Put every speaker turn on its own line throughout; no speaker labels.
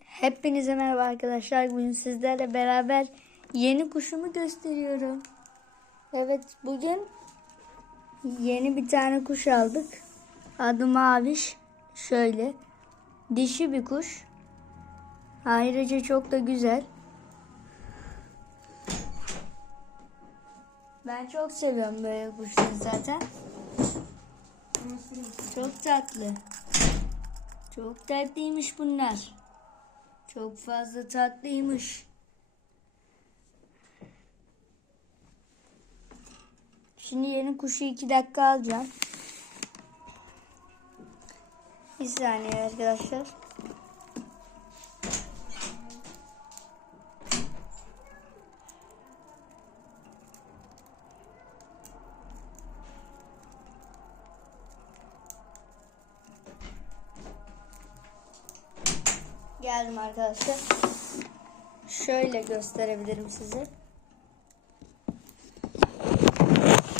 Hepinize merhaba arkadaşlar. Bugün sizlerle beraber yeni kuşumu gösteriyorum. Evet bugün yeni bir tane kuş aldık. Adı Maviş. Şöyle. Dişi bir kuş. Ayrıca çok da güzel. Ben çok seviyorum böyle kuşları zaten. Çok tatlı. Çok tatlıymış bunlar. Çok fazla tatlıymış. Şimdi yeni kuşu iki dakika alacağım. Bir saniye arkadaşlar. Geldim arkadaşlar. Şöyle gösterebilirim size.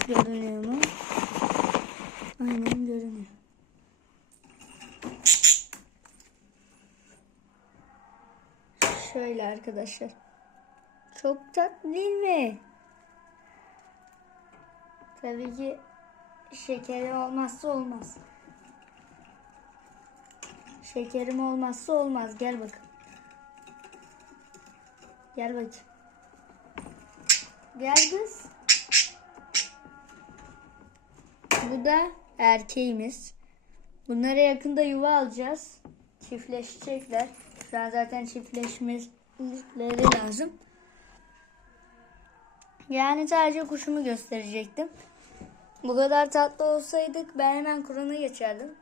Görünüyor mu? Aynen görünüyor. Şöyle arkadaşlar. Çok tatlı değil mi? Tabii ki şekeri olmazsa olmaz. Şekerim olmazsa olmaz. Gel bak. Gel bak. Gel kız. Bu da erkeğimiz. Bunlara yakında yuva alacağız. Çiftleşecekler. Şu an zaten çiftleşmeleri lazım. Yani sadece kuşumu gösterecektim. Bu kadar tatlı olsaydık ben hemen Kur'an'a geçerdim.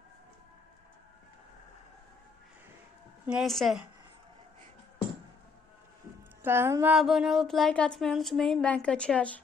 Neyse. Kanalıma abone olup like atmayı unutmayın. Ben kaçar.